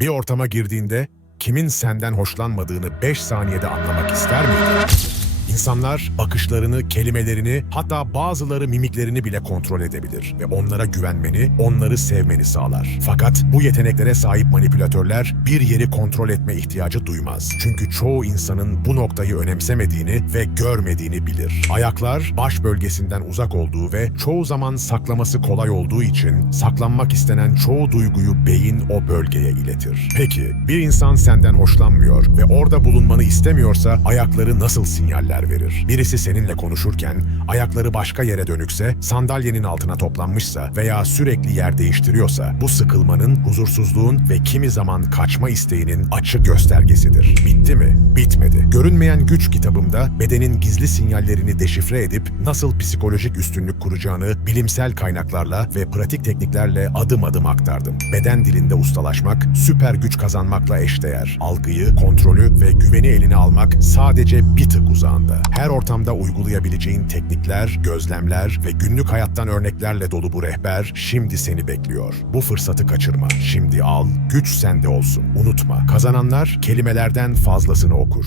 Bir ortama girdiğinde kimin senden hoşlanmadığını 5 saniyede anlamak ister miydin? İnsanlar bakışlarını, kelimelerini, hatta bazıları mimiklerini bile kontrol edebilir ve onlara güvenmeni, onları sevmeni sağlar. Fakat bu yeteneklere sahip manipülatörler bir yeri kontrol etme ihtiyacı duymaz. Çünkü çoğu insanın bu noktayı önemsemediğini ve görmediğini bilir. Ayaklar baş bölgesinden uzak olduğu ve çoğu zaman saklaması kolay olduğu için saklanmak istenen çoğu duyguyu beyin o bölgeye iletir. Peki bir insan senden hoşlanmıyor ve orada bulunmanı istemiyorsa ayakları nasıl sinyaller verir? Birisi seninle konuşurken ayakları başka yere dönükse, sandalyenin altına toplanmışsa veya sürekli yer değiştiriyorsa bu sıkılmanın, huzursuzluğun ve kimi zaman kaçma isteğinin açık göstergesidir. Bitti mi? Bitmedi. Görünmeyen Güç kitabımda bedenin gizli sinyallerini deşifre edip nasıl psikolojik üstünlük kuracağını bilimsel kaynaklarla ve pratik tekniklerle adım adım aktardım. Beden dilinde ustalaşmak, süper güç kazanmakla eşdeğer. Algıyı, kontrolü ve güveni eline almak sadece bir tık uzağında. Her ortamda uygulayabileceğin teknikler, gözlemler ve günlük hayattan örneklerle dolu bu rehber şimdi seni bekliyor. Bu fırsatı kaçırma. Şimdi al, güç sende olsun. Unutma, kazananlar kelimelerden fazlasını okur.